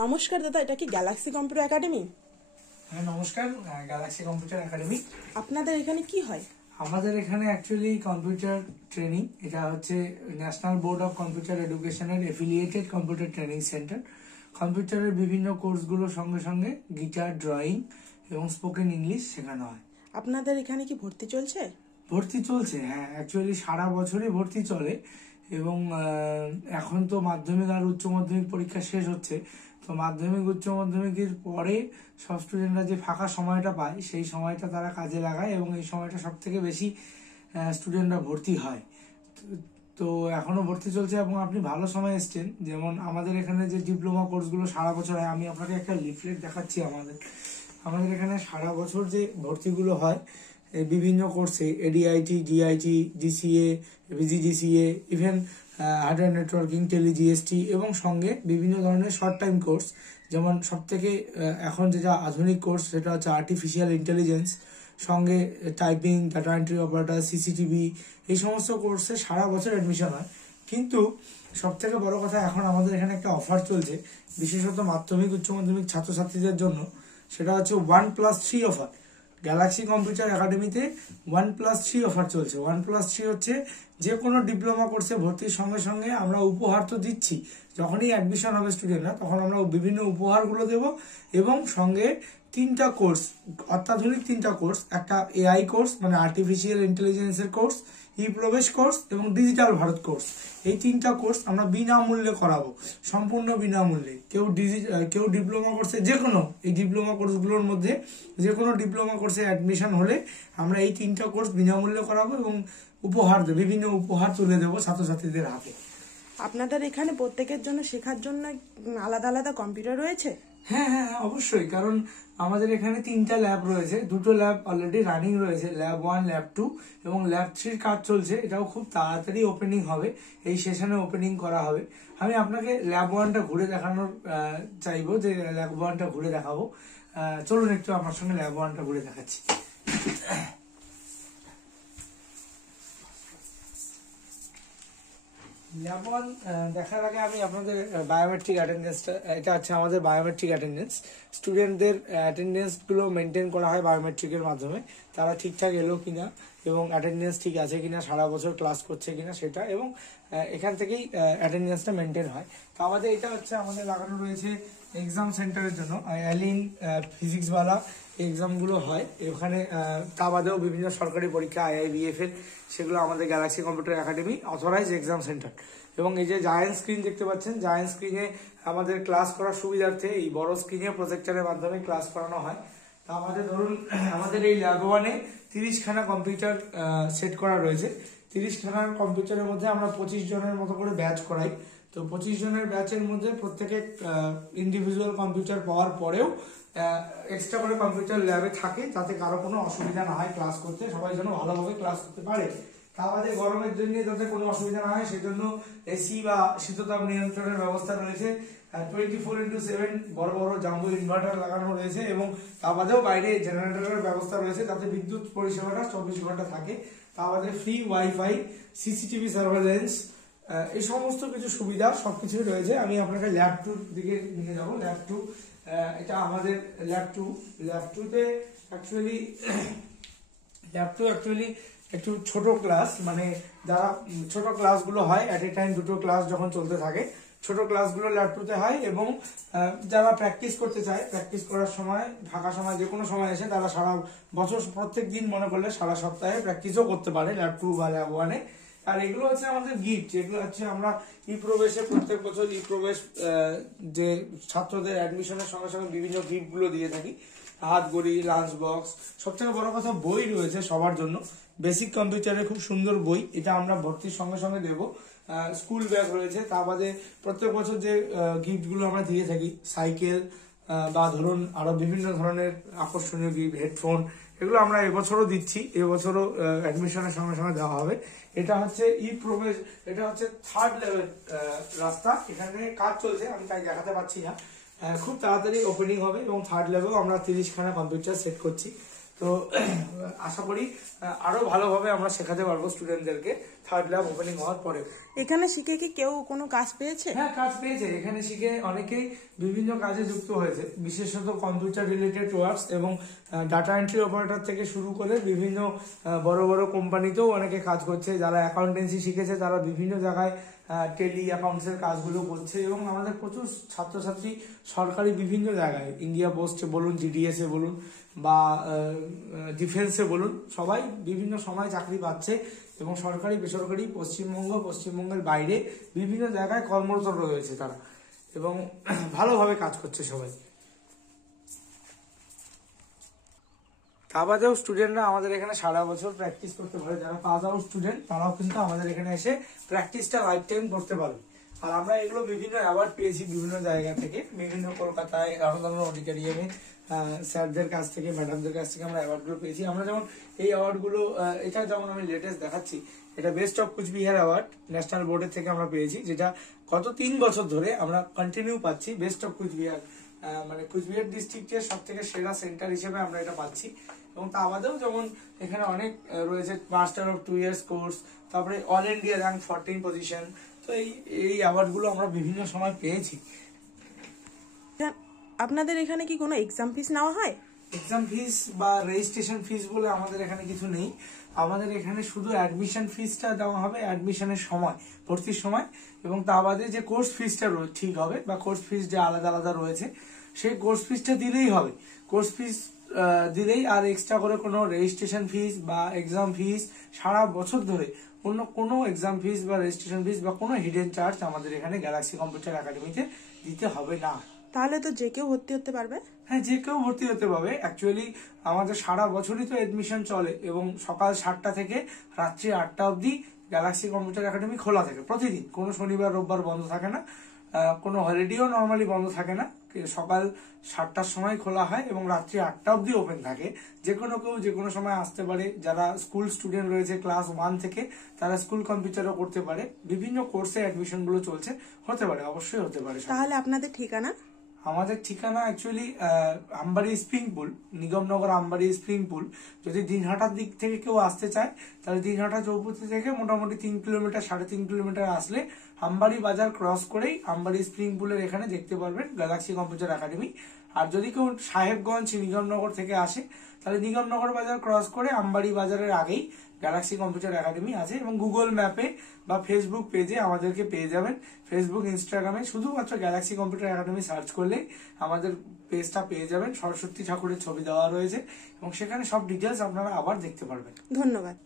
নমস্কার দাদা, এটা কি গ্যালাক্সি কম্পিউটার একাডেমি? হ্যাঁ নমস্কার, গ্যালাক্সি কম্পিউটার একাডেমি। আপনাদের এখানে কি হয়? আমাদের এখানে অ্যাকচুয়ালি কম্পিউটার ট্রেনিং, এটা হচ্ছে ন্যাশনাল বোর্ড অফ কম্পিউটার এডুকেশনের এফিলিয়েটেড কম্পিউটার ট্রেনিং সেন্টার। কম্পিউটারের বিভিন্ন কোর্সগুলোর সঙ্গে সঙ্গে গিটার, ড্রয়িং এবং স্পোকেন ইংলিশ শেখানো হয়। আপনাদের এখানে কি ভর্তি চলছে? ভর্তি চলছে, হ্যাঁ অ্যাকচুয়ালি সারা বছরই ভর্তি চলে এবং এখন তো মাধ্যমিক আর উচ্চ মাধ্যমিক পরীক্ষা শেষ হচ্ছে, তো মাধ্যমিক উচ্চ মাধ্যমিকের পরে সব স্টুডেন্টরা যে ফাঁকা সময়টা পায় সেই সময়টা তারা কাজে লাগায় এবং এই সময়টা সব থেকে বেশি স্টুডেন্টরা ভর্তি হয়। তো এখনো ভর্তি চলছে এবং আপনি ভালো সময় এসছেন। যেমন আমাদের এখানে যে ডিপ্লোমা কোর্সগুলো সারা বছর হয়, আমি আপনাকে একটা লিফলেট দেখাচ্ছি। আমাদের এখানে সারা বছর যে ভর্তিগুলো হয় বিভিন্ন কোর্সে, ADIT, DIT, DCA, PGDCA, even hardware networking, Tally GST এবং সঙ্গে বিভিন্ন ধরনের শর্ট টাইম কোর্স। যেমন সব থেকে এখন যেটা আধুনিক কোর্স সেটা হচ্ছে আর্টিফিশিয়াল ইন্টেলিজেন্স, সঙ্গে typing, data entry operator, CCTV, এই সমস্ত কোর্সে সারা বছর অ্যাডমিশন হয়। কিন্তু সব থেকে বড় কথা, এখন আমাদের এখানে একটা অফার চলছে বিশেষত মাধ্যমিক উচ্চ মাধ্যমিক ছাত্রছাত্রীদের জন্য। সেটা হচ্ছে 1+3 অফার। গ্যালাক্সি কম্পিউটার একাডেমিতে 1+3 অফার চলছে। 1+3 হচ্ছে যে কোনো ডিপ্লোমা কোর্সে ভর্তির সঙ্গে সঙ্গে আমরা উপহার তো দিচ্ছি। যখনই অ্যাডমিশন হবে স্টুডেন্টরা, তখন আমরা বিভিন্ন উপহারগুলো দেব এবং সঙ্গে 3টা কোর্স, অত্যাধুনিক 3টা কোর্স, একটা এআই কোর্স মানে আর্টিফিশিয়াল ইন্টেলিজেন্সের কোর্স, ই প্রবেশ কোর্স এবং ডিজিটাল ভারত কোর্স। এই 3টা কোর্স আমরা বিনামূল্যে করাবো, সম্পূর্ণ বিনামূল্যে। কেউ ডিপ্লোমা কোর্সে যে কোনো, এই ডিপ্লোমা কোর্সগুলোর মধ্যে যে কোনো ডিপ্লোমা কোর্সে অ্যাডমিশন হলে আমরা এই 3টা কোর্স বিনামূল্যে করাবো এবং বিভিন্ন উপহার তুলে দেবো ছাত্রছাত্রীদের হাতে। আপনাদের এখানে প্রত্যেকের জন্য শেখার জন্য আলাদা আলাদা কম্পিউটার রয়েছে? হ্যাঁ হ্যাঁ অবশ্যই, কারণ আমাদের এখানে 3টা ল্যাব রয়েছে। 2টো ল্যাব অলরেডি রানিং রয়েছে, ল্যাব 1, ল্যাব 2 এবং ল্যাব 3 কাজ চলছে। এটাও খুব তাড়াতাড়ি ওপেনিং হবে, এই সেশনে ওপেনিং করা হবে। আমি আপনাকে ল্যাব 1টা ঘুরে দেখানোর চাইবো, যে ল্যাব 1টা ঘুরে দেখাবো। চলুন একটু আমার সঙ্গে ল্যাব 1টা ঘুরে দেখাচ্ছি। ল্যাব 1 দেখার আগে আমি আপনাদের বায়োমেট্রিক অ্যাটেন্ডেন্সটা, এটা হচ্ছে আমাদের বায়োমেট্রিক অ্যাটেন্ডেন্স। স্টুডেন্টদের অ্যাটেন্ডেন্স গুলো মেনটেন করা হয় বায়োমেট্রিকের মাধ্যমে, তারা ঠিকঠাক এলো কিনা এবং অ্যাটেন্ডেন্স ঠিক আছে কিনা, সারা বছর ক্লাস করছে কিনা সেটা, এবং এখান থেকেই অ্যাটেন্ডেন্সটা মেনটেন হয়। তো আমাদের এটা হচ্ছে আমাদের লাগানো রয়েছে এক্সাম সেন্টারের জন্য, অ্যালিন ফিজিক্সওয়ালা এক্সামগুলো হয় এখানে। তা বাদেও বিভিন্ন সরকারি পরীক্ষা, আইআইবিএফ এর, সেগুলো আমাদের Galaxy Computer Academy authorize exam center. এবং এই যে জায়ান্ট স্ক্রিন দেখতে পাচ্ছেন, জায়ান্ট স্ক্রিনে আমাদের ক্লাস করার সুবিধার্থে এই বড় স্ক্রিনে প্রজেক্টরের মাধ্যমে ক্লাস করানো হয়। তা আমাদের ধরুন, আমাদের এই ল্যাব 1-এ 30খানা কম্পিউটার সেট করা রয়েছে। 30খানার কম্পিউটারের মধ্যে আমরা 25 জনের মতো করে ব্যাচ করাই। তো 25 জনের ব্যাচের মধ্যে প্রত্যেকে ইন্ডিভিজুয়াল কম্পিউটার পাওয়ার পরেও এক্সট্রা করে কম্পিউটার ল্যাবে থাকে, যাতে কারো কোনো অসুবিধা না হয় ক্লাস করতে, সবাই যেন ভালোভাবে ক্লাস করতে পারে। তা আমাদের গরমের জন্য যাতে কোনো অসুবিধা না হয় সেজন্য এসি বা শীততাপ নিয়ন্ত্রণের ব্যবস্থা রয়েছে। 24x7 বড় বড় জাম্বো ইনভার্টার লাগানো রয়েছে এবং তা বাদেও বাইরে জেনারেটরের ব্যবস্থা রয়েছে, যাতে বিদ্যুৎ পরিষেবাটা 24 ঘন্টা থাকে। তা বাদে ফ্রি ওয়াইফাই, সিসিটিভি সার্ভেলেন্স, এই সমস্ত কিছু সুবিধা সবকিছুই রয়েছে। আমি আপনাকে ল্যাব 2 দিকে নিয়ে যাবো। ল্যাব 2, এটা আমাদের ল্যাব 2। ল্যাব 2-তে অ্যাকচুয়ালি একটু ছোট ক্লাস, মানে যারা ছোট ক্লাসগুলো হয় এট এ টাইম 2টো ক্লাস যখন চলতে থাকে, ছোট ক্লাসগুলো ল্যাব 2-তে হয়। এবং যারা প্র্যাকটিস করতে চায়, প্র্যাকটিস করার সময় ফাঁকা সময় যে কোনো সময় এসে তারা সারা বছর প্রত্যেক দিন মনে করলে সারা সপ্তাহে প্র্যাকটিসও করতে পারে ল্যাব 2 বা ল্যাব 1-এ। আর এগুলো হচ্ছে আমাদের গিফট, যেগুলো হচ্ছে আমরা ই প্রবেশে প্রত্যেক বছর ই প্রবেশ যে ছাত্রদের অ্যাডমিশনের সঙ্গে সঙ্গে বিভিন্ন গিফটগুলো দিয়ে থাকি। হাত ঘড়ি, লাঞ্চ বক্স, সবথেকে বড় কথা বই রয়েছে সবার জন্য। বেসিক কম্পিউটারে খুব সুন্দর বই, এটা আমরা ভর্তির সঙ্গে সঙ্গে দেবো। স্কুল ব্যাগ রয়েছে। তা বাদে প্রত্যেক বছর যে গিফটগুলো আমরা দিয়ে থাকি, সাইকেল বা ধরুন আরো বিভিন্ন ধরনের আকর্ষণীয় গিফট, হেডফোন, এগুলো আমরা এবছরও দিচ্ছি, এবছরও অ্যাডমিশনের সঙ্গে সঙ্গে দেওয়া হবে। এটা হচ্ছে ই প্রবেশ, এটা হচ্ছে 3rd লেভেল রাস্তা, এখানে কাজ চলছে, আমি তাই দেখাতে পাচ্ছি না। খুব তাড়াতাড়ি ওপেনিং হবে এবং 3rd লেভেল আমরা 30খানা কম্পিউটার সেট করছি। তো আশা করি আরো ভালোভাবে আমরা শেখাতে পারবো স্টুডেন্টদেরকে থার্ড ল্যাব ওপেনিং হওয়ার পরে। এখানে শিখে কি কেউ কোনো কাজ পেয়েছে? হ্যাঁ, কাজ পেয়েছে। এখানে শিখে অনেকেই বিভিন্ন কাজে যুক্ত হয়েছে, বিশেষত কম্পিউটার রিলেটেড ওয়ার্কস এবং ডাটা এন্ট্রি অপারেটর থেকে শুরু করে বিভিন্ন বড় বড় কোম্পানিতেও অনেকে কাজ করছে। যারা অ্যাকাউন্টেন্সি শিখেছে তারা বিভিন্ন জায়গায় টেলি অ্যাকাউন্টসের কাজগুলো করছে এবং আমাদের প্রচুর ছাত্রছাত্রী সরকারি বিভিন্ন জায়গায়, ইন্ডিয়া পোস্টে বলুন, জিডিএস-এ বলুন বা ডিফেন্সে বলুন, সবাই বিভিন্ন সময় চাকরি পাচ্ছে এবং সরকারি বেসরকারি পশ্চিমবঙ্গের বাইরে বিভিন্ন জায়গায় কর্মরত রয়েছে তারা এবং ভালোভাবে কাজ করছে সবাই। তা বাদেও স্টুডেন্টরা আমাদের এখানে সারা বছর প্র্যাকটিস করতে পারে। যারা পাস আউট স্টুডেন্ট তারাও কিন্তু আমাদের এখানে এসে প্র্যাকটিসটা লাইফ টাইম করতে পারবে। আর আমরা এগুলো বিভিন্ন অ্যাওয়ার্ড পেয়েছি বিভিন্ন জায়গা থেকে, বিভিন্ন কলকাতায় রণদান অডিটোরিয়ামে স্যারদের কাছ থেকে, ম্যাডামদের কাছ থেকে আমরা অ্যাওয়ার্ডগুলো পেয়েছি। আমরা যেমন এই অ্যাওয়ার্ডগুলো, এটা যেমন আমি লেটেস্ট দেখাচ্ছি, এটা best of Cooch Behar award national বোর্ডের থেকে আমরা পেয়েছি, যেটা গত 3 বছর ধরে আমরা কন্টিনিউ পাচ্ছি। বেস্ট অফ কুচবিহার মানে কুচবিহার ডিস্ট্রিক্টের সব থেকে সেরা সেন্টার হিসেবে আমরা এটা পাচ্ছি। এবং তা বাদেও যেমন এখানে অনেক রয়েছে মাস্টার অফ 2 ইয়ার্স কোর্স, তারপরে অল ইন্ডিয়া র্যাঙ্ক 14 পজিশন। তো এই অ্যাওয়ার্ডগুলো আমরা বিভিন্ন সময় পেয়েছি। আপনাদের এখানে কি কোনো এক্সাম ফিস নেওয়া হয়? এক্সাম ফিস বা রেজিস্ট্রেশন ফিস বলে আমাদের এখানে কিছু নেই। আমাদের এখানে শুধু অ্যাডমিশন ফিসটা দেওয়া হবে অ্যাডমিশনের সময়, ভর্তির সময়, এবং তা বাদে যে কোর্স ফিসটা ঠিক হবে বা কোর্স ফিস যে আলাদা আলাদা রয়েছে সেই কোর্স ফিসটা দিলেই হবে। কোর্স ফিস দিলেই, আর এক্সট্রা করে কোনো রেজিস্ট্রেশন ফিস বা এক্সাম ফিস সারা বছর ধরে অন্য কোনো এক্সাম ফিস বা রেজিস্ট্রেশন ফিস বা কোনো হিডেন চার্জ আমাদের এখানে গ্যালাক্সি কম্পিউটার একাডেমিতে দিতে হবে না। তাহলে তো যে কেউ ভর্তি হতে পারবে? হ্যাঁ, যে কেউ ভর্তি হতে পারবে। অ্যাকচুয়ালি আমাদের সারা বছরই তো এডমিশন চলে এবং সকাল 7টা থেকে রাত্রি 8টা অবধি গ্যালাক্সি কম্পিউটার একাডেমি খোলা থাকে প্রতিদিন। কোনো শনিবার রোববার বন্ধ থাকে না, কোনো হলিডেও নর্মালি বন্ধ থাকে না। সকাল 7টার সময় খোলা হয় এবং রাত্রি 8টা অবধি ওপেন থাকে। যে কোনো কেউ যে কোনো সময় আসতে পারে। যারা স্কুল স্টুডেন্ট রয়েছে ক্লাস 1 থেকে, তারা স্কুল কম্পিউটারও করতে পারে। বিভিন্ন কোর্সে অ্যাডমিশন গুলো চলছে, হতে পারে, অবশ্যই হতে পারে। তাহলে আপনাদের ঠিকানা? আমাদের ঠিকানা অ্যাকচুয়ালি আমবাড়ি স্প্রিং পুল, নিগমনগর আমবাড়ি স্প্রিং পুল। যদি দিনহাটার দিক থেকে কেউ আসতে চায় তাহলে দিনহাটা চৌপতি থেকে মোটামুটি 3 কিলোমিটার 3.5 কিলোমিটার আসলে আমবাড়ি বাজার ক্রস করেই আমবাড়ি স্প্রিং পুলের এখানে দেখতে পারবেন গ্যালাক্সি কম্পিউটার একাডেমি। আর যদি কেউ সাহেবগঞ্জ নিগমনগর থেকে আসে তাহলে নিগমনগর বাজার ক্রস করে আমবাড়ি বাজারের আগেই গ্যালাক্সি কম্পিউটার একাডেমি আছে এবং গুগল ম্যাপে বা ফেসবুক পেজে আমাদেরকে পেয়ে যাবেন। ফেসবুক, ইনস্টাগ্রামে শুধুমাত্র গ্যালাক্সি কম্পিউটার একাডেমি সার্চ করলেই আমাদের পেজটা পেয়ে যাবেন। সরস্বতী ঠাকুরের ছবি দেওয়া রয়েছে এবং সেখানে সব ডিটেলস আপনারা আবার দেখতে পারবেন। ধন্যবাদ।